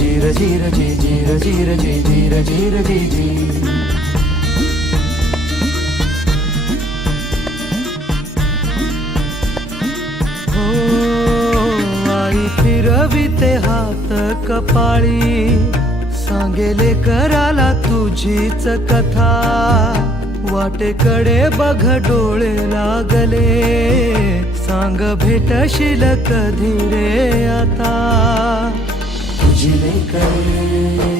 जीर जीर जी जीर जीर जी जीर जीर जी जी. हो आई फिरविते हात कपाळी सांगेले कराला तुझीच कथा. वाटेकडे बघ डोळे लागले सांग भेटशील कधी रे आता. Cine